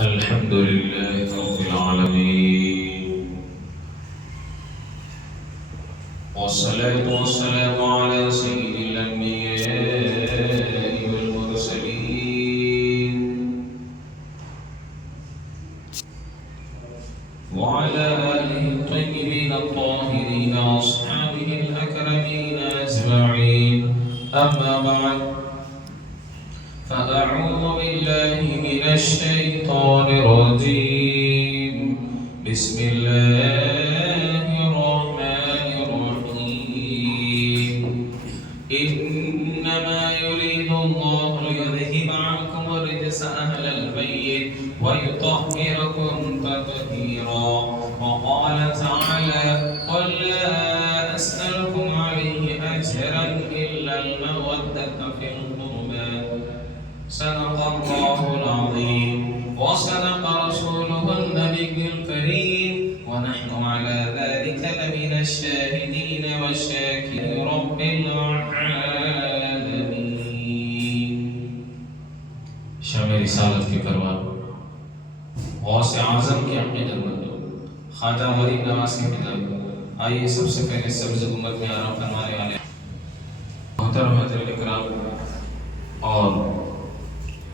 الحمد لله رب العالمين، والصلاة والسلام على سيد الأنبياء والمرسلين وعلى آله الطيبين الطاهرين وأصحابه الأكرمين أجمعين. أما بعد، فأعوذ بالله من الشيطان الرجيم. بسم الله الرحمن الرحيم. إنما يريد الله ليذهب عنكم الرجس أهل البيت ويطهركم تطهيرا. وقال تعالى: قل لا أسألكم عليه أجرا إلا المودة في القربى. صدق الله العظيم وصدق رسوله النبي الكريم، ونحن على ذلك لمن الشاهدين والشاكرين رب العالمين. شمع رسالت کے کروان، غوث اعظم کی عقیدت مندو، خواجہ غریب نواز کے پتا. آئیے سب سے پہلے سبز امت میں آرام فرمانے والے محترم حضرات اکرام اور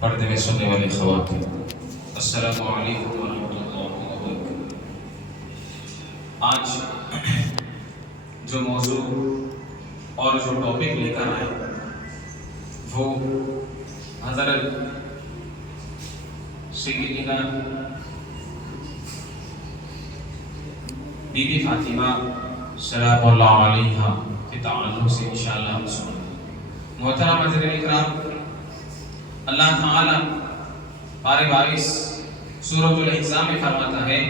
پردے میں سننے والے خواتین، السلام علیکم ورحمۃ اللہ وبرکاتہ. آج جو موضوع اور جو ٹاپک لے کر آئے وہ حضرت سیدنا بی بی فاطمہ سلام اللہ علیہا کے تعلق سے انشاءاللہ ہم سنیں. محترم حضرات اکرام، اللہ تعالی پارے 22 سورۃ الاحزاب میں فرماتا ہے: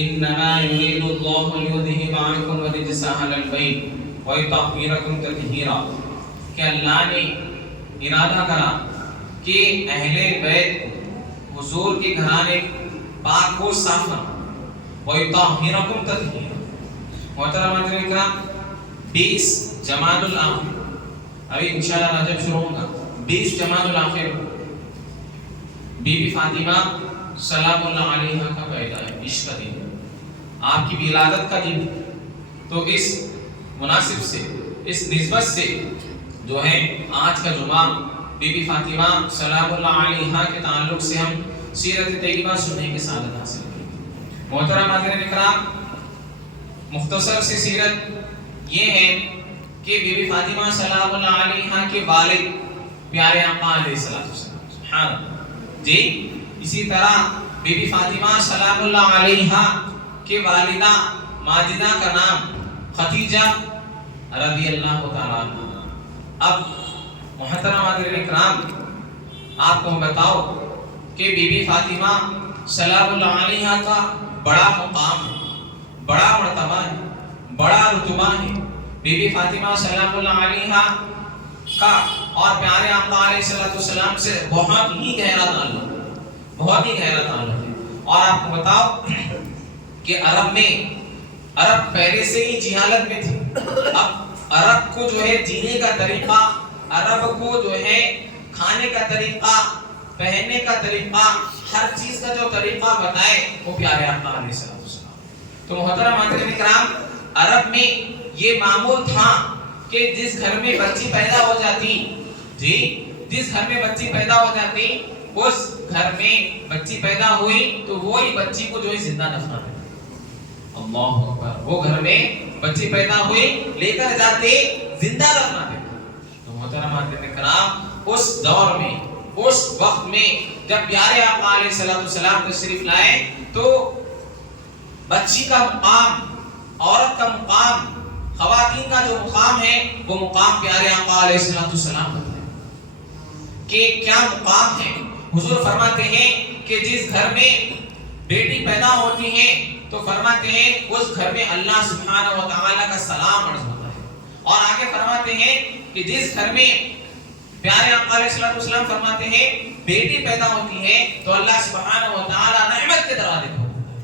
انما یرید اللہ لیذھب عنکم الرجس اہل البیت ویطہرکم تطہیرا، کہ اللہ نے ارادہ کرا کہ اہل بیت حضور کے گھرانے پاک کو صاف کرنا. ویطہرکم تطہیرا. محترم حضرات اکرام، 20 جمادی الاخر، ابھی انشاءاللہ رجب شروع ہوگا، 20 جمادی الاخر بی بی فاطمہ سلام اللہ علیہا کا پیدا ہے، عشق کا دن، آپ کی ولادت کا دن. تو اس مناسب سے، اس نسبت سے جو ہے آج کا جمعہ بی بی فاطمہ سلام اللہ علیہا کے تعلق سے ہم سیرت طیبہ سننے کی سعادت حاصل کریں. محترم حضرات اکرام، مختصر سی سیرت یہ ہے کہ بی بی فاطمہ سلام اللہ علیہا کے والد پیارے آقا علیہ السلام، سبحان اللہ جی. اسی طرح بی بی فاطمہ سلام اللہ علیہا کے والدہ ماجدہ کا نام خدیجہ رضی اللہ تعالیٰ عنہ. اب محترم حضرات اکرام، آپ کو بتاؤ کہ بی بی فاطمہ سلام اللہ علیہا کا بڑا مقام ہے، بڑا مرتبہ ہے، بڑا رتبہ ہے. بی بی فاطمہ سلام اللہ علیہا کا اور پیارے آقا علیہ السلام سے بہت ہی گہرا تعلق ہے، بہت ہی گہرا تعلق ہے. اور آپ کو بتاؤ کہ عرب پہلے سے ہی جہالت میں تھی. اب عرب کو جو ہے جینے کا طریقہ، عرب کو جو ہے کھانے کا طریقہ، پہننے کا طریقہ، ہر چیز کا جو طریقہ بتائے وہ پیارے آقا علیہ السلام. تو محترم حضرات اکرام، عرب میں یہ معمول تھا کہ جس گھر میں بچی پیدا ہو جاتی، جی جس گھر میں بچی پیدا ہو جاتی، اس گھر میں بچی پیدا ہوئی تو وہی بچی کو جو ہے زندہ دفنا دیتے. اللہ اکبر. وہ گھر میں بچی پیدا ہوئی لے کر جاتے زندہ دفنا دیتے. تو محترم حضرات اکرام، اس دور میں، اس وقت میں جب پیارے آقا علیہ السلام تشریف لائے تو بچی کا مقام، عورت کا مقام، خواتین کا جو مقام ہے وہ مقام پیارے آقا علیہ السلام بتائے کہ کیا مقام ہے. حضور فرماتے ہیں کہ جس گھر میں بیٹی پیدا ہوتی ہے تو فرماتے ہیں اس گھر میں اللہ سبحانہ و تعالی کا سلام عرض ہوتا ہے. اور آگے فرماتے ہیں کہ جس گھر میں پیارے آقا علیہ السلام فرماتے ہیں بیٹی پیدا ہوتی ہے تو اللہ سبحانہ و تعالی رحمت کے دروازے کھولتا ہے.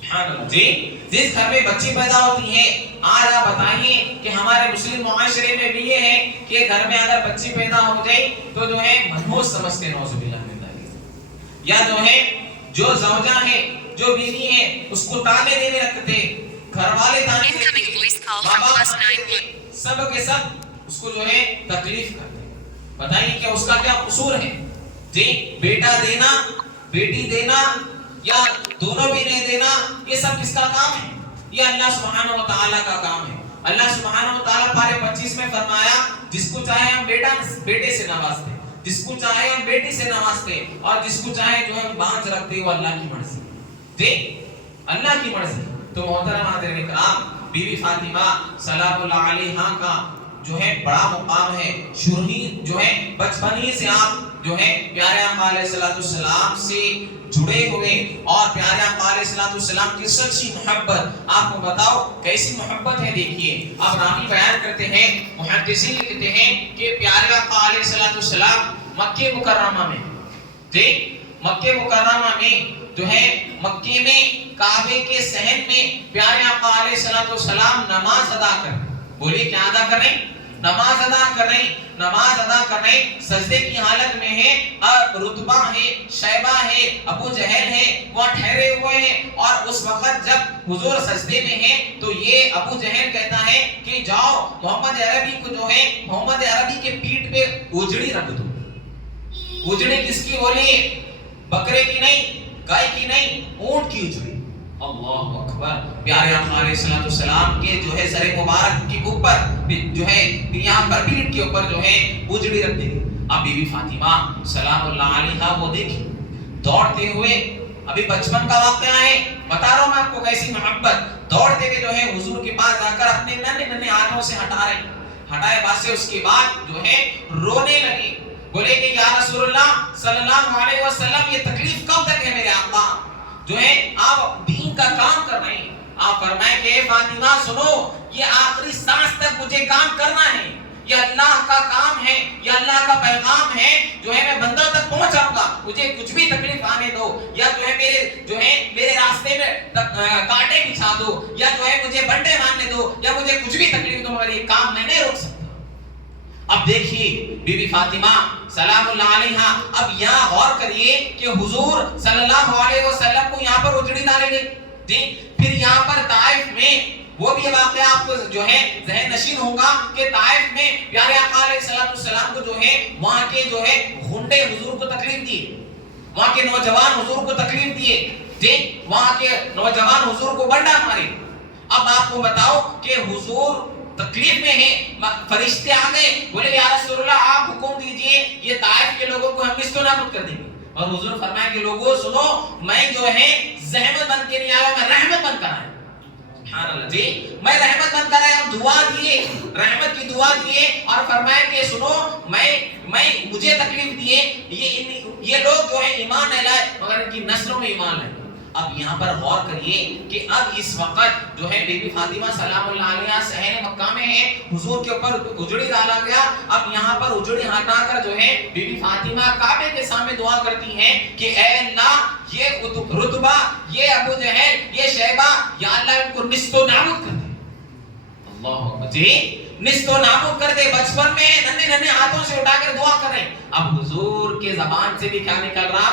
سبحان اللہ جی. جس گھر میں بچی پیدا ہوتی ہے، آج آپ بتائیے کہ ہمارے مسلم معاشرے میں بھی یہ ہے کہ گھر میں اگر بچی پیدا ہو جائے تو جو ہے منحوس سمجھتے ہیں، نعوذ باللہ من ذالک. یا جو ہے جو زوجہ ہے جو بیوی ہے اس کو تانے دینے لگتے تھے، گھر والے تانے دیتے تھے، ماں باپ تانے دیتے تھے، سب کے سب اس کو جو ہے تکلیف کرتے. بتائیے کہ اس کا کیا قصور ہے؟ جی بیٹا دینا، بیٹی دینا یا دونوں بھی نہیں دینا، یہ سب کس کا کام ہے؟ یہ اللہ سبحانہ و تعالیٰ کا کام ہے. اللہ سبحانہ و تعالیٰ پارے 25 میں فرمایا جس کو چاہے ہم بیٹے سے نوازتے، جس کو چاہے ہم بیٹی سے نوازتے، اور جس کو چاہے جو ہم بانجھ رکھتے، وہ اللہ کی مرضی. جی اللہ کی مرضی. تو محترم حاضرین کرام، بی بی فاطمہ سلام اللہ علیہا کا جو ہے بڑا مقام ہے. شروع جو ہے بچپن ہی سے آپ جو ہے پیارے آقا علیہ السلام سے جڑے ہوئے، اور پیارے آقا علیہ السلام کی سچی محبت. آپ کو بتاؤ کیسی محبت ہے، دیکھیے اب راوی بیان کرتے ہیں، محدثین لکھتے ہیں کہ پیارے آقا علیہ السلام مکہ مکرمہ میں، جی مکہ مکرمہ میں جو ہے مکے میں کعبے کے صحن میں پیارے آقا علیہ السلام نماز ادا کر، بولیے کیا ادا کر رہے ہیں؟ نماز ادا کر رہے ہیں. نماز ادا کر رہے ہیں، سجدے کی حالت میں ہے، اور رتبہ ہے، شیبہ ہے، ابو جہل ہے، وہ ٹھہرے ہوئے ہیں. اور اس وقت جب حضور سجدے میں ہیں تو یہ ابو جہل کہتا ہے کہ جاؤ محمد عربی کو جو ہے محمد عربی کے پیٹھ پہ اجڑی رکھ دو. اجڑی کس کی بولیے؟ بکرے کی نہیں، گائے کی نہیں، اونٹ کی اجڑی. اللہ اکبر. پیارے آقا علیہ السلام کے جو ہے سر مبارک کے اوپر جو ہے یہاں پر پیٹھ کے اوپر جو ہے اجڑی رکھ دی. اب بی بی فاطمہ سلام اللہ علیہا وہ دیکھی دوڑتے ہوئے، ابھی بچپن کا واقعہ ہے، بتا رہا ہوں میں آپ کو کیسی محبت. دوڑتے ہوئے جو ہے حضور کے پاس جا کر اپنے ننھے ننھے ہاتھوں سے ہٹائے بعد سے اس کے بعد جو ہے رونے لگی. بولے کہ یا رسول اللہ صلی اللہ علیہ وسلم یہ تکلیف کب تک ہے میرے آقا؟ جو ہے آپ دین کا کام کر رہے ہیں. آپ فرمائیں کہ اے فاطمہ سنو، یہ آخری سانس تک مجھے کام کرنا ہے، یہ اللہ کا کام ہے، یہ اللہ کا پیغام ہے جو ہے میں بندوں تک پہنچاؤں گا. مجھے کچھ بھی تکلیف آنے دو، یا جو ہے میرے راستے میں کانٹے بچھا دو، یا جو ہے مجھے بنڈے مارنے دو، یا مجھے کچھ بھی تکلیف دو، مگر یہ کام میں نہیں روک سکتا. اب دیکھیے بی بی فاطمہ سلام اللہ علیہا، اب یہاں غور کریے کہ حضور صلی اللہ علیہ وسلم کو یہاں پر اجڑی ڈالے گئے. جی پھر یہاں پر طائف میں وہ بھی واقعہ آپ کو جو ہے ذہن نشین ہوگا کہ طائف میں پیارے آقا علیہ السلام کو جو ہے وہاں کے جو ہے غنڈے حضور کو تکلیف دیے، وہاں کے نوجوان حضور کو تکلیف دیے. جی وہاں کے نوجوان حضور کو بنڈا مارے. اب آپ کو بتاؤ کہ حضور تکلیف میں ہیں، فرشتے آ گئے، بولے یا رسول اللہ آپ حکم دیجئے یہ طائف کے لوگوں کو ہم نیست و نابود کر دیں گے. اور حضور فرمایا کہ لوگوں سنو، میں جو ہے زحمت بن کے نہیں آیا، میں رحمت بن کر آیا. سبحان اللہ. جی میں رحمت بن کر آیا. دعا دیے، رحمت کی دعا دیے، اور فرمایا کہ سنو میں مجھے تکلیف دیے، یہ لوگ جو ہے ایمان نہیں لائے مگر ان کی نسلوں میں ایمان لائے. اب یہاں پر غور کریے کہ اب اس وقت جو ہے بی بی فاطمہ سلام اللہ علیہا صحن مکہ میں ہے، حضور کے اوپر اجڑی ڈالا گیا. اب یہاں پر اجڑی ہٹا کر جو ہے بی بی فاطمہ کعبے کے سامنے دعا کرتی ہیں کہ اے اللہ یہ رتبہ، یہ ابو جہل، یہ شیبہ، یا اللہ ان کو نیست و نابود کر دے. اللہ اکبر. جی نیست و نابود کر دے. بچپن میں ننھے ننھے ہاتھوں سے اٹھا کر دعا کر رہے ہیں. اب حضور کے زبان سے بھی کیا نکل رہا؟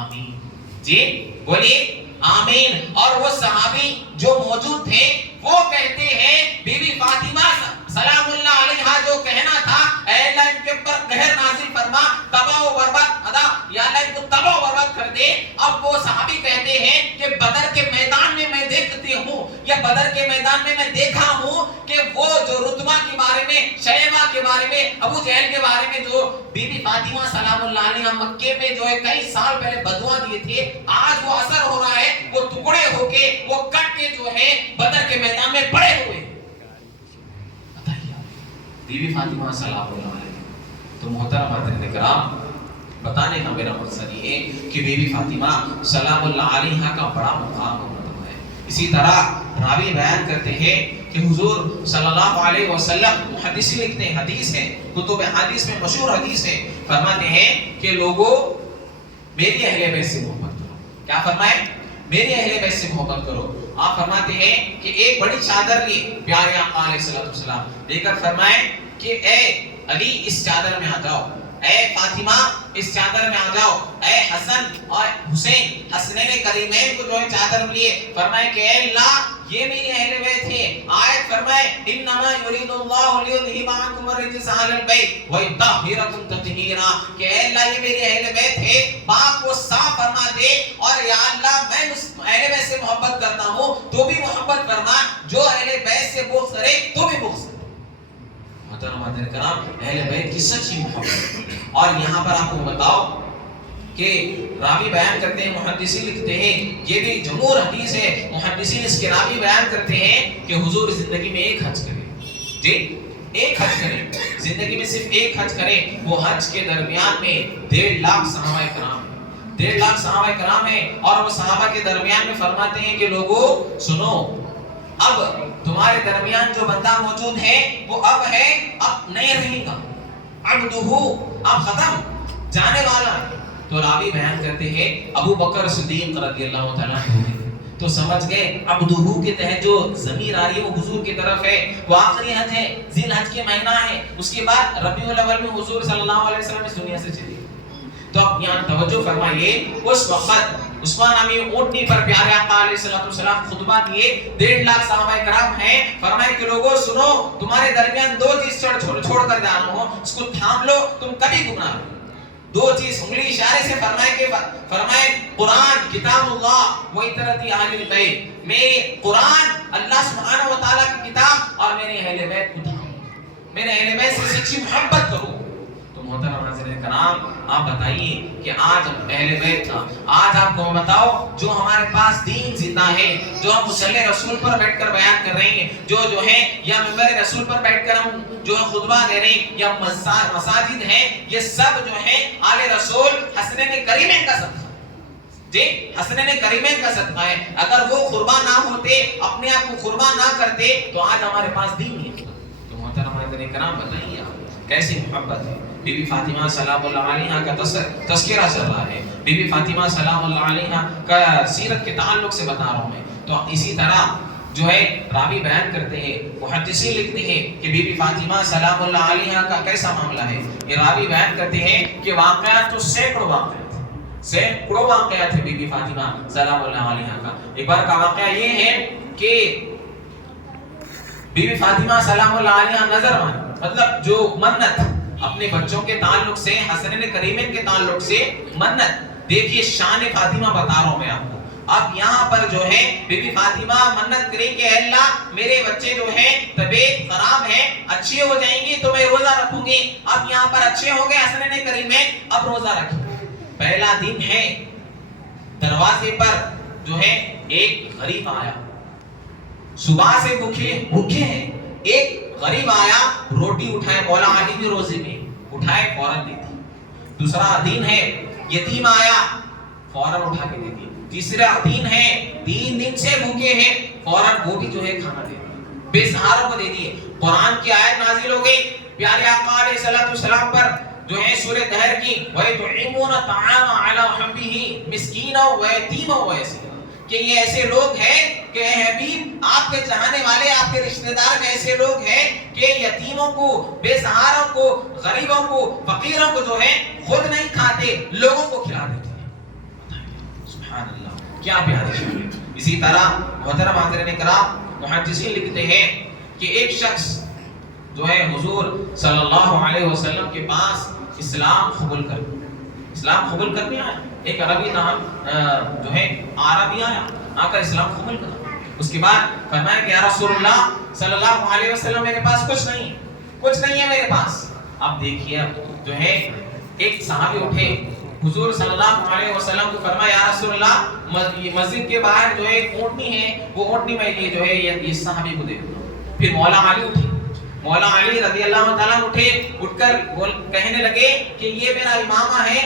آمین. جی بولیے آمین. اور وہ صحابی جو موجود تھے وہ کہتے ہیں بی بی فاطمہ سلام اللہ علیہا جو کہنا تھا اے اللہ ان کے اوپر قہر نازل فرما، تباہ و برباد ادا، یا اللہ ان کو تباہ و برباد کر دے. اب وہ صحابی کہتے ہیں کہ بدر کے میدان میں میں دیکھتی ہوں، یا بدر کے میدان میں میں دیکھا ہوں کہ وہ جو رتبہ کے بارے میں، شیبہ کے بارے میں، ابو جہل کے بارے میں جو بی بی فاطمہ سلام اللہ علیہا مکے میں جو ہے کئی سال پہلے بدعا دیے تھے، آج وہ اثر ہو رہا ہے، وہ ٹکڑے ہو کے، وہ کٹ کے جو ہے بدر کے میدان میں پڑے ہوئے. بی بی فاطمہ سلام اللہ علیہ. تو محترم حضرات کرام، بتانے کا میرا مقصد یہ ہے کہ بی بی فاطمہ سلام اللہ علیہا کا بڑا مقام ہے. اسی طرح راوی بیان کرتے ہیں کہ حضور صلی اللہ علیہ وسلم، محدثین لکھتے ہیں، حدیث ہے، کتب حدیث میں مشہور حدیث ہے، فرماتے ہیں کہ لوگوں میری اہل بیت سے محبت کرو. کیا فرمائے؟ میری اہل بیت سے محبت کرو. آپ فرماتے ہیں کہ ایک بڑی چادر لی پیارے آقا علیہ السلام لے کر فرمائے کہ اے علی اس چادر میں آ جاؤ، اے فاطمہ اس چادر میں آ جاؤ، اے حسن اور حسین حسنین کریمین کو جو ہے چادر لیے، فرمائے کہ اے اللہ یہ میری اہل بیت ہے۔ آیت فرمائے انما یرید اللہ لیذھب عنکم الرجس اہل البیت ویطہرکم تطہیرا، کہ اے اللہ یہ میری اہل بیت ہے، پاک و صاف فرما دے، اور یا اللہ میں اہل بیت سے محبت کرتا ہوں تو بھی محبت فرما، جو اہل بیت سے بغض کرے تو بھی بغض کرے۔ محترم کرام، اہل بیت کی سچی محبت۔ اور یہاں پر آپ کو بتاؤ کہ راوی بیان کرتے ہیں، محدثین لکھتے ہیں، یہ بھی جمہور حدیث ہے، محدثین اس کے راوی بیان کرتے ہیں کہ حضور زندگی میں ایک حج کرے، جی ایک حج کرے، زندگی میں صرف ایک حج کرے۔ وہ حج کے درمیان میں 1.5 لاکھ صحابہ کرام، 1.5 لاکھ صحابہ کرام ہیں، اور وہ صحابہ کے درمیان میں فرماتے ہیں کہ لوگوں سنو، اب تمہارے درمیان جو بندہ موجود ہے وہ اب ہے، اب نہیں رہے گا، عبدہ اب ختم، جانے والا ہے۔ تو راوی بیان کرتے ہیں ابو بکر صدیق رضی اللہ تعالیٰ عنہ، تو سمجھ گئے عبدہ کے تحت جو ضمیر آ رہی ہے وہ حضور کی طرف ہے، وہ آخری حج ہے، ذی الحج کے مہینہ ہے، اس کے بعد ربیع الاول میں حضور صلی اللہ علیہ وسلم اس دنیا سے چلے۔ تو اب یہاں توجہ فرمائیے، اس وقت عثمان امیر اونٹنی پر پیارے آقا علیہ السلام خطبہ دیے، 1.5 لاکھ صحابہ کرام ہیں، فرمائے کہ لوگوں سنو، تمہارے درمیان 2 چیز چھوڑ کر جا رہا ہوں، اس کو تھام لو، تم کبھی گمراہ نہیں۔ 2 چیز انگلی اشارے سے فرمائے قرآن کتاب اللہ و اطاعت اہل البیت، میرے قرآن اللہ سبحانہ و تعالیٰ کی کتاب اور میرے اہل بیت کو تھامو، میرے اہل بیت سے سچی محبت کرو۔ تو محترم حضرات کرام، آپ بتائیے کہ آج اہل بیت کا، آج آپ کو بتاؤ جو ہمارے پاس دین زندہ ہے، جو ہم مصلی رسول پر بیٹھ کر بیان کر رہے ہیں، جو ہے یا منبر رسول پر بیٹھ کر ہم جو ہے خطبہ دے رہے ہیں، یا مساجد ہیں، یہ سب جو ہے آل رسول حسنین کریمین کا صدقہ ہے، جی حسنین کریمین کا صدقہ ہے۔ اگر وہ قربان نہ ہوتے، اپنے آپ کو قربان نہ کرتے تو آج ہمارے پاس دین نہیں ہوتا۔ تو محترم حضرات کرام، بتائیے آپ کیسی محبت ہے۔ بی بی فاطمہ سلام اللہ علیہا کا تذکرہ چل رہا ہے، بی بی فاطمہ سلام اللہ علیہا کا سیرت کے تعلق سے بتا رہا ہوں میں۔ تو اسی طرح جو ہے راوی بیان کرتے ہیں، محدثین لکھتے ہیں کہ بی بی فاطمہ سلام اللہ علیہا کا کیسا معاملہ ہے۔ یہ راوی بیان کرتے ہیں کہ واقعات تو سینکڑوں واقعات ہیں بی بی فاطمہ سلام اللہ علیہا کا۔ ایک بار کا واقعہ یہ ہے کہ بی بی فاطمہ سلام اللہ علیہا نظر مانی، مطلب جو منت اپنے بچوں کے تعلق سے، حسنین کریمین کے تعلق سے منت، دیکھیے شان فاطمہ بتا رہا ہوں میں آپ کو۔ اب یہاں پر جو ہے بی بی فاطمہ منت کریں کہ اللہ میرے بچے جو ہیں طبیعت خراب ہے، اچھے ہو جائیں گی تو میں روزہ رکھوں گی۔ اب یہاں پر اچھے ہو گئے حسنین کریمین، اب روزہ رکھیں۔ پہلا دن ہے، دروازے پر جو ہے ایک غریب آیا، صبح سے بھوکے ہیں، ایک غریب آیا، روٹی اٹھائے، مولا علی بھی روزے میں اٹھائے، فوراً دے دی۔ دوسرا دن ہے، یتیم آیا، فوراً اٹھا کے دے دی۔ تیسرا دن ہے، 3 دن سے بھوکے ہیں، فوراً وہ بھی جو ہے کھانا دے دی، بے سہاروں کو دے دی۔ قرآن کی آیت نازل ہو گئی پیارے آقا علیہ السلام پر، جو ہے سورہ دہر کی، وَيُطْعِمُونَ الطَّعَامَ عَلَىٰ حُبِّهِ مِسْكِينًا وَيَتِيمًا وَأَسِيرًا، کہ یہ ایسے لوگ ہیں کہ اے حبیب آپ کے چاہنے والے، آپ کے رشتہ دار میں ایسے لوگ ہیں کہ یتیموں کو، بے سہاروں کو، غریبوں کو، فقیروں کو جو ہے خود نہیں کھاتے، لوگوں کو کھلا دیتے ہیں۔ سبحان اللہ، کیا پیاری شان ہے۔ اسی طرح محترم حاضرین کرام، محدثین لکھتے ہیں کہ ایک شخص جو ہے حضور صلی اللہ علیہ وسلم کے پاس اسلام قبول کرنے آیا، ایک عربی نام جو ہے عربی آیا، آ کر اسلام قبول کرا۔ اس کے بعد فرمایا کہ یا رسول اللہ صلی اللہ علیہ وسلم میرے پاس کچھ نہیں ہے میرے پاس۔ اب دیکھیے جو ہے ایک صحابی اٹھے، حضور صلی اللہ علیہ وسلم کو فرمایا یا رسول اللہ مسجد کے باہر جو ہے ایک اونٹنی ہے، وہ اونٹنی میں لیے جو ہے یہ صحابی کو دے دو۔ پھر مولا علی اٹھے، مولا علی رضی اللہ تعالیٰ اٹھے، اٹھ کر کہنے لگے کہ یہ میرا امامہ ہے،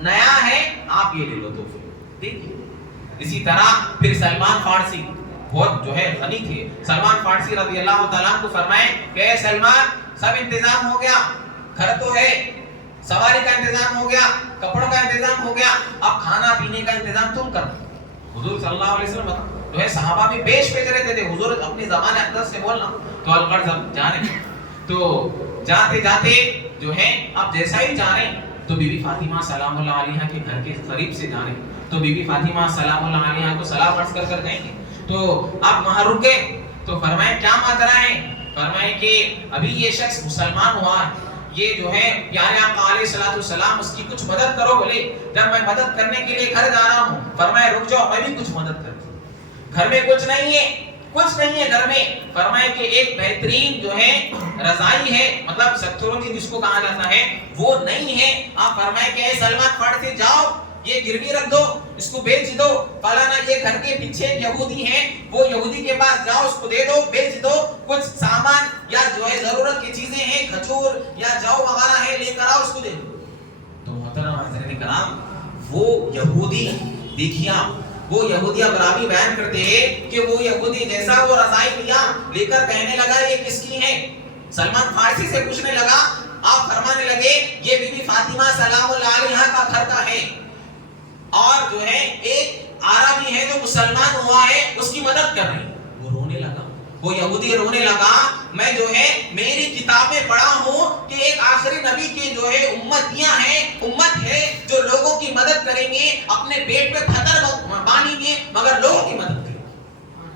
نیا ہے، آپ یہ لے لو تو دیکھیے۔ اسی طرح پھر سلمان فارسی بہت جو ہے غنی تھے، سلمان فارسی رضی اللہ تعالیٰ کو فرمائے کہ اے سلمان سب انتظام ہو گیا، گھر تو ہے، سواری کا انتظام ہو گیا، کپڑوں کا انتظام ہو گیا، اب کھانا پینے کا انتظام تم کرو۔ حضور صلی اللہ علیہ وسلم جو ہے صحابہ بھی پیش رہتے تھے، حضور اپنی زبان اقدس سے بولنا تو الغرض اب جانے۔ تو جاتے جاتے جو ہے اب جیسا ہی جا رہے ہیں تو بی بی فاطمہ سلام اللہ علیہا کے گھر کے قریب سے جا رہے ہیں تو بی بی فاطمہ سلام اللہ علیہا کو سلام عرض کر گئے ہیں تو آپ وہاں رک گئے تو فرمائے کیا ماجرا ہے؟ فرمائے کہ ابھی یہ شخص مسلمان ہوا ہے، یہ جو ہے پیارے آقا علیہ الصلوۃ والسلام اس کی کچھ مدد کرو بولے، جب میں مدد کرنے کے لیے گھر جا رہا ہوں فرمائے رک جاؤ میں بھی کچھ مدد کرتی ہوں، گھر میں کچھ نہیں ہے گھر میں، فرمائے کہ ایک بہترین جو ہے رضائی ہے، مطلب سترونی جس کو کہا جاتا ہے وہ نہیں ہے، آپ فرمائے کہ اے سلمان پڑھ سے جاؤ یہ گروی رکھ دو، اس کو بیچ دو، فلانا یہ گھر کے پیچھے یہودی ہیں وہ یہودی کے پاس جاؤ اس کو دے دو بیچ دو، کچھ سامان یا جو ہے ضرورت کی چیزیں ہیں کھجور یا جو وغیرہ ہے لے کر آؤ اس کو دے دو۔ تو محترم حضرات کرام وہ یہودی دیکھیا وہ یہودی اب راوی بیان کرتے ہیں کہ وہ یہودی جیسا وہ رضائی لیا لے کر کہنے لگا یہ کس کی ہے؟ سلمان فارسی سے پوچھنے لگا، آپ فرمانے لگے یہ بی بی فاطمہ سلام اللہ علیہا کا گھر کا ہے اور جو ہے ایک عربی ہے جو مسلمان ہوا ہے اس کی مدد کر رہی۔ وہ رونے لگا، وہ یہودی رونے لگا، میں جو ہے میری کتابیں پڑھا ہوں کہ ایک آخری نبی کی جو ہے امتیاں ہیں، امت ہے جو لوگوں کی مدد کریں گے، اپنے پیٹ پہ پتھر باندھیں گے مگر لوگوں کی مدد کریں گے۔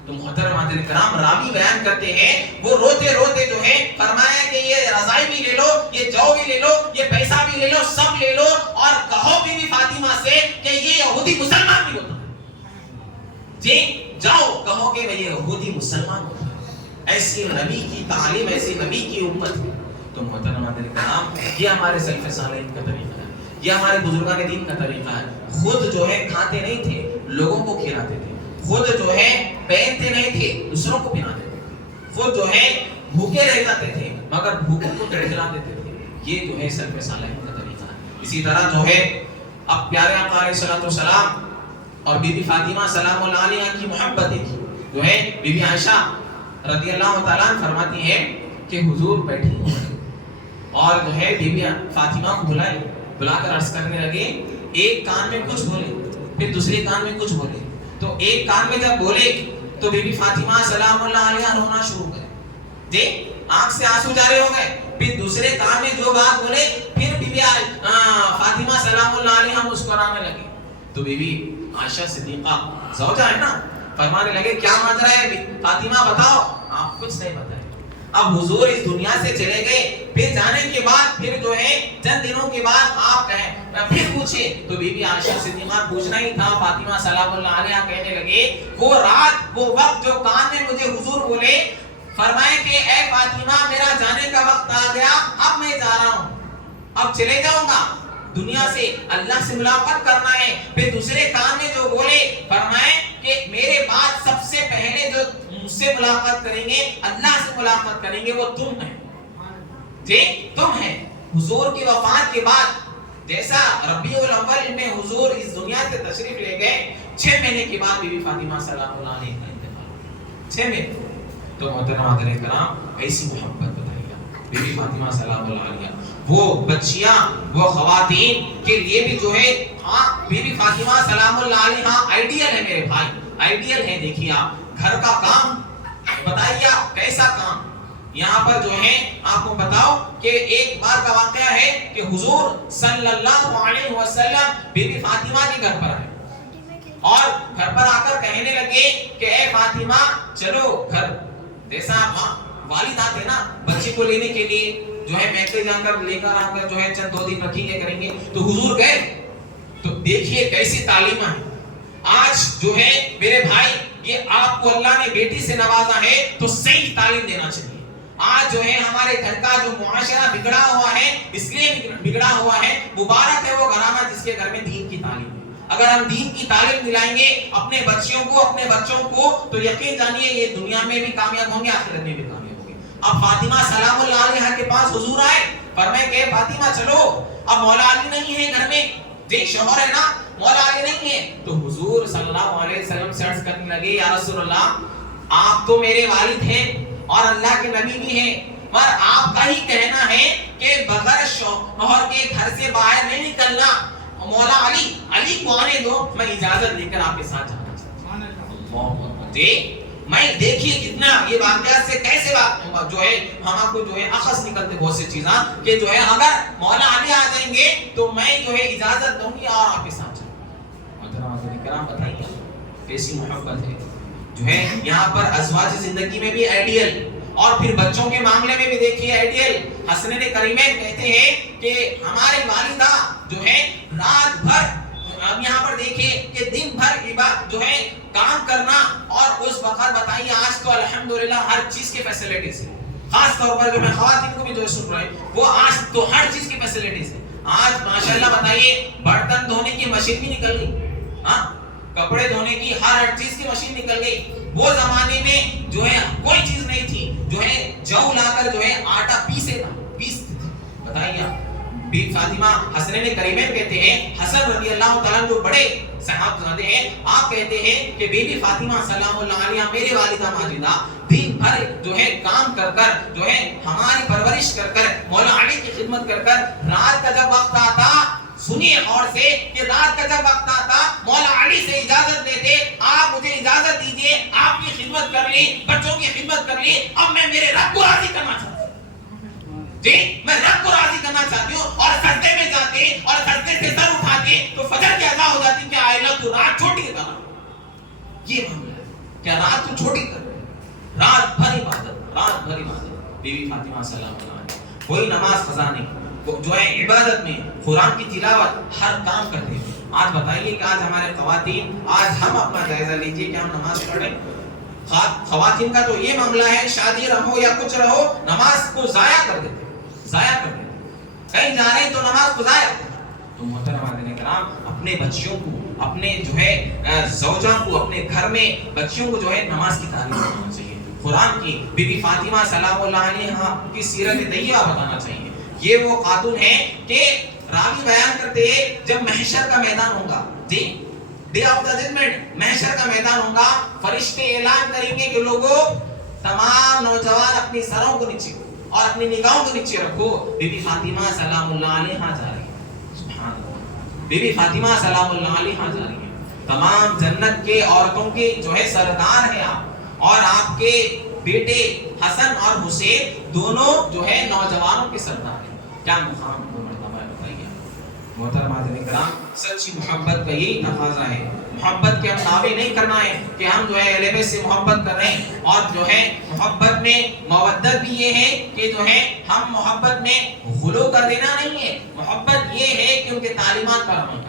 تو محترم حضرات کرام راوی بیان کرتے ہیں وہ روتے روتے جو ہے فرمایا کہ یہ رضائی بھی لے لو، یہ جو بھی لے لو، یہ پیسہ بھی لے لو، سب لے لو اور کہو بی بی فاطمہ سے کہ یہ یہودی مسلمان بھی ہوتا ہے، جی جاؤ کہو کہ یہ یہودی مسلمان ہوتا ہے، ایسی نبی کی تعلیم، ایسی نبی کی امت ہے۔ تو محترم حضرات کرام یہ ہمارے سلف صالحین کا طریقہ ہے، یہ ہمارے بزرگان دین کا طریقہ ہے، خود جو ہے کھاتے نہیں تھے لوگوں کو کھلاتے تھے، خود جو ہے پہنتے نہیں تھے دوسروں کو پہناتے تھے، خود جو ہے بھوکے رہ جاتے تھے مگر بھوکوں کو کھلا دیتے تھے، یہ جو ہے سلف صالحین کا طریقہ ہے۔ اسی طرح جو ہے اب پیارے آقا علیہ الصلوۃ والسلام اور بی بی فاطمہ سلام اللہ علیہا کی محبت دیکھی، جو ہے بی بی عائشہ رضی اللہ تعالیٰ عنہ فرماتی ہے کہ حضور بیٹھی ہوئے اور جو ہے بی بی فاطمہ کو بلا کر عرض کرنے لگے، ایک کان میں کچھ بولے پھر دوسرے کان میں کچھ بولے، تو ایک کان میں جب بولے تو بی بی فاطمہ سلام اللہ علیہا رونا شروع ہو گئے، جی آنکھ سے آنسو جاری ہو گئے، پھر دوسرے کان میں جو بات بولے پھر بی بی فاطمہ سلام اللہ علیہا مسکرانے لگے، تو بی بی عائشہ صدیقہ زوجہ ہے نا، فرمانے لگے کیا ماجرا ہے فاطمہ بتاؤ، آپ کچھ نہیں بتائے۔ اب حضور اس دنیا سے چلے گئے، پھر جانے کے بعد پھر جو ہے چند دنوں کے بعد آپ کہیں پھر پوچھے تو بی بی عائشہ صدیقہ پوچھنا ہی تھا، فاطمہ سلام اللہ علیہا کہنے لگے وہ رات وہ وقت جو کان میں مجھے حضور بولے، فرمائے کہ اے فاطمہ میرا جانے کا وقت آ گیا، اب میں جا رہا ہوں، اب چلے جاؤں گا دنیا سے، اللہ سے ملاقات کرنا ہے، پھر دوسرے کان میں جو بولے فرمائے کہ میرے بعد سب سے پہلے جو مجھ سے ملاقات کریں گے، اللہ سے ملاقات کریں گے وہ تم ہیں، جی تم ہیں۔ حضور کی وفات کے بعد جیسا ربیع الاول میں حضور اس دنیا سے تشریف لے گئے، 6 مہینے کے بعد بی بی فاطمہ سلام اللہ علیہا کا انتقال، 6 مہینے۔ تو محترم حضرات کرام ایسی محبت بتائیے بی بی فاطمہ سلام اللہ علیہا، وہ بچیاں وہ خواتین کے لیے بھی جو ہے بی بی فاطمہ سلام اللہ علیہا آئیڈیل ہے میرے بھائی، آئیڈیل ہے۔ دیکھیے آپ گھر کا کام بتائیے آپ کیسا کام، یہاں پر جو ہے آپ کو بتاؤ کہ ایک بار کا واقعہ ہے کہ حضور صلی اللہ علیہ وسلم بی بی فاطمہ کے گھر پر آئے اور گھر پر آ کر کہنے لگے کہ اے فاطمہ چلو گھر، جیسا والد آتے نا بچے کو لینے کے لیے جو ہے میکے جا کر لے کر آ کر جو ہے چند 2 دن رکھیں گے کریں گے، تو حضور گئے، تو دیکھیے کیسی تعلیم ہے۔ آج جو ہے میرے بھائی یہ آپ کو اللہ نے بیٹی سے نوازا ہے تو صحیح تعلیم دینا چاہیے۔ آج جو ہے ہمارے گھر کا جو معاشرہ بگڑا ہوا ہے، اس لیے بگڑا ہوا ہے، مبارک ہے وہ گھرانہ جس کے گھر میں دین کی تعلیم ہے۔ اگر ہم دین کی تعلیم دلائیں گے اپنے بچیوں کو، اپنے بچوں کو، تو یقین جانیے یہ دنیا میں بھی کامیاب ہوں گے، آخرت میں بھی کامیاب ہوں گے۔ اب فاطمہ سلام اللہ علیہا کے پاس حضور آئے، فرمائے کہ فاطمہ چلو، اب مولا علی نہیں ہے گھر میں، جی شوہر ہے نا، مولا علی نہیں ہے، تو حضور صلی اللہ علیہ وسلم سے عرض کرنے لگے یا رسول اللہ آپ تو میرے والد ہیں اور اللہ کے نبی بھی ہیں، پر آپ کا ہی کہنا ہے کہ بغیر شوہر کے گھر سے باہر نہیں نکلنا، مولا علی کو آنے دو، میں اجازت لے کر آپ کے ساتھ جانا چاہتا ہوں۔ جی میں دیکھیے کتنا یہ واقعات سے کیسے جو ہے ہم آپ کو جو ہے اخذ نکلتے بہت سی چیزاں کہ جو ہے اگر مولا علی آ جائیں گے تو میں جو ہے اجازت دوں گی اور آپ کے ساتھ چلوں. محترم کرام بتائیے کیسی محبت ہے جو ہے یہاں پر ازواج زندگی میں بھی آئیڈیل اور پھر بچوں کے معاملے میں بھی دیکھیے آئیڈیل. حسنین کریمین کہتے ہیں کہ ہماری والدہ جو ہے رات بھر اب یہاں پر دیکھیں کہ دن بھر جو ہے کام کرنا اور اس وقت بتائیے آج تو الحمدللہ ہر چیز کی فیسلٹیز ہے. خاص طور پر جو میں خواتین کو بھی جو سن رہے ہیں وہ آج تو ہر چیز کی فیسلٹیز ہے. آج ماشاءاللہ بتائیے برتن دھونے کی مشین بھی نکل گئی, ہاں کپڑے دھونے کی ہر چیز کی مشین نکل گئی. وہ زمانے میں جو ہے کوئی چیز نہیں تھی, جو ہے جو لا کر جو ہے آٹا پیستے تھے. بتائیے بی فاطمہ حسنین کریمین کہتے ہیں حسن رضی اللہ تعالیٰ جو بڑے صحابہ ہیں, آپ کہتے ہیں کہ بی بی فاطمہ سلام اللہ علیہا میرے والدہ ماجدہ دن بھر جو ہے کام کر کر جو ہے ہماری پرورش کر کر مولا علی کی خدمت کر کر رات کا جب وقت آتا, سنیے اور سے کہ رات کا جب وقت آتا مولا علی سے اجازت لیتے, آپ مجھے اجازت دیجئے آپ کی خدمت کر لی, بچوں کی خدمت کر لی, اب میں میرے رب کو راضی کرنا چاہتا ہوں. جی میں رب کو راضی کرنا چاہتی ہوں. اور سجدے میں جاتے اور سجدے سے سر اٹھاتے تو فجر کی اذان ہو جاتی کہ آئلہ تو رات چھوٹی کر رہا. یہ معاملہ ہے کیا رات تو چھوٹی کر رہے, رات بھر عبادت, رات بھر عبادت. بی بی فاطمہ سلام اللہ علیہا کوئی نماز قضا نہیں, جو ہے عبادت میں قرآن کی تلاوت ہر کام کرتے ہیں. آج بتائیے کہ آج ہمارے خواتین, آج ہم اپنا جائزہ لیجئے کہ ہم نماز پڑھیں. خواتین کا تو یہ معاملہ ہے شادی رہو یا کچھ رہو نماز کو ضائع کر دیتے, ضائع کر دیتے. کہیں جا رہے ہیں تو نماز کو ضائع کرتے. تو محترم حاضرین کرام اپنے بچیوں کو, اپنے جو ہے زوجہ کو, اپنے گھر میں بچیوں کو جو ہے نماز کی تعلیم دینا چاہیے. قرآن کی بی بی فاطمہ سلام اللہ علیہا کی سیرت طیبہ بتانا چاہیے. یہ وہ خاتون ہیں کہ راوی بیان کرتے ہیں جب محشر کا میدان ہوگا, جی ڈے آف دا ججمنٹ, محشر کا میدان ہوگا, فرشتے اعلان کریں گے کہ لوگوں تمام نوجوان اپنی سروں کو نیچے اور اپنی نگاہوں کو نیچے رکھو. بی بی فاطمہ سلام اللہ علیہا جا رہی ہے. سبحان اللہ, بی بی فاطمہ سلام اللہ علیہا جا رہی ہے. تمام جنت کے عورتوں کے جو ہے سردار ہیں آپ, اور آپ کے بیٹے حسن اور حسین دونوں جو ہے نوجوانوں کے سردار ہیں. کیا مقام کو مرتبہ ہے بتائیے. محترم حاضرین کرام سچی محبت کا یہی تقاضا ہے. محبت کے ہم دعوے نہیں کرنا ہے کہ ہم جو ہے اہل بیت سے محبت کر رہے ہیں, اور جو ہے محبت میں مودت بھی یہ ہے کہ جو ہے ہم محبت میں غلو کر دینا نہیں ہے. محبت یہ ہے کہ ان کے تعلیمات پر عمل کرنا ہے.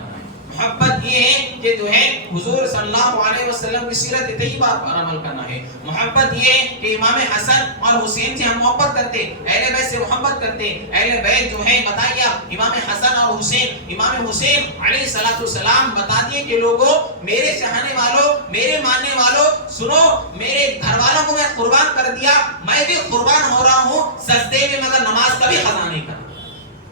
محبت یہ ہے کہ جو ہے حضور صلی اللہ علیہ وسلم کی سیرت طیبہ پر عمل کرنا ہے. محبت یہ ہے کہ امام حسن اور حسین سے ہم محبت کرتے, اہل بیت سے محبت کرتے. اہل بیت جو ہے بتائیے امام حسن اور حسین, امام حسین علیہ الصلوۃ والسلام بتا دیے کہ لوگوں میرے چاہنے والوں, میرے ماننے والوں سنو, میرے گھر والوں کو میں قربان کر دیا, میں بھی قربان ہو رہا ہوں سجدے میں, مگر نماز کبھی قضا نہیں کرا.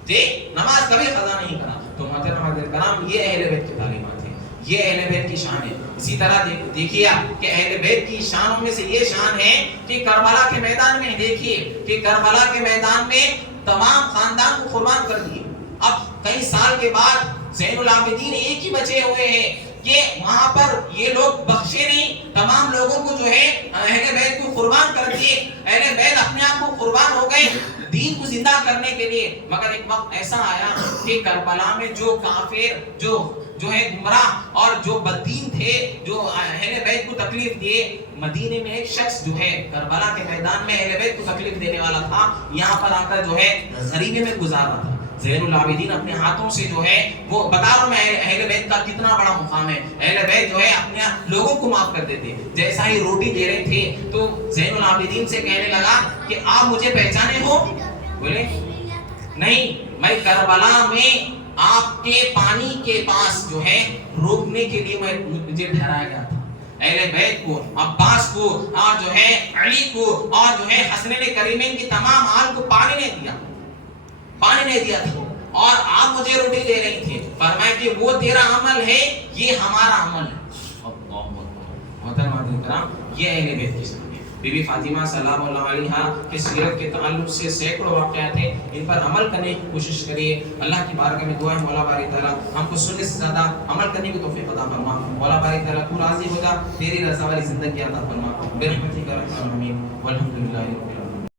جی نماز کبھی قضا نہیں کرا. تو محترم حضرات کرام یہ اہل بیت کی تعلیمات ہیں, یہ اہل بیت کی شان ہے. اسی طرح دیکھیے آپ کہ اہل بیت کی شانوں میں سے یہ شان ہے کہ کربلا کے میدان میں دیکھیے کہ کربلا کے میدان میں تمام خاندان کو قربان کر دیے. اب کئی سال کے بعد زین العابدین ایک ہی بچے ہوئے ہیں کہ وہاں پر یہ لوگ بخشے نہیں, تمام لوگوں کو جو ہے اہل بیت کو قربان کر دیے. اہل بیت اپنے آپ کو قربان ہو گئے دین کو زندہ کرنے کے لیے. مگر ایک وقت ایسا آیا کہ کربلا میں جو کافر جو ہے گمراہ اور جو بددین تھے, جو اہل بیت کو تکلیف دیے, مدینے میں ایک شخص جو ہے کربلا کے میدان میں اہل بیت کو تکلیف دینے والا تھا, یہاں پر آ کر جو ہے غریبی میں گزارا تھا. زین العابدین اپنے ہاتھوں سے جو ہے وہ بتا رہا ہوں میں اہل بیت کا کتنا بڑا مقام ہے. اہل بیت جو ہے اپنے لوگوں کو معاف کر دیتے. جیسا ہی روٹی دے رہے تھے تو زین العابدین سے کہنے لگا کہ آپ مجھے پہچانے ہو؟ بولے نہیں, میں کربلا میں آپ کے پانی کے پاس جو ہے روکنے کے لیے مجھے ٹھہرایا گیا تھا. اہل بیت کو, عباس کو, اور جو ہے علی کو, اور جو ہے حسنین کریمین کی تمام آل کو پانی نہیں دیا تھا, اور آپ مجھے روٹی دے رہی تھی. فرمایا کہ وہ تیرا عمل ہے, یہ ہمارا عمل ہے. محترم حضرات کرام یہ اہل بیت کی شان ہے. بی بی فاطمہ سلام اللہ علیہا کی سیرت کے تعلق سے سینکڑوں واقعات ہیں، ان پر عمل کرنے کی کوشش کریے۔ اللہ کی بارگاہ میں دعا ہے مولا باری تعالیٰ ہم کو سننے سے زیادہ عمل کرنے کی توفیق عطا فرما۔ مولا باری تعالیٰ تو راضی ہو جا، تیری رضا والی زندگی عطا فرما برحمتک یا ارحم الراحمین والحمد للہ رب العالمین۔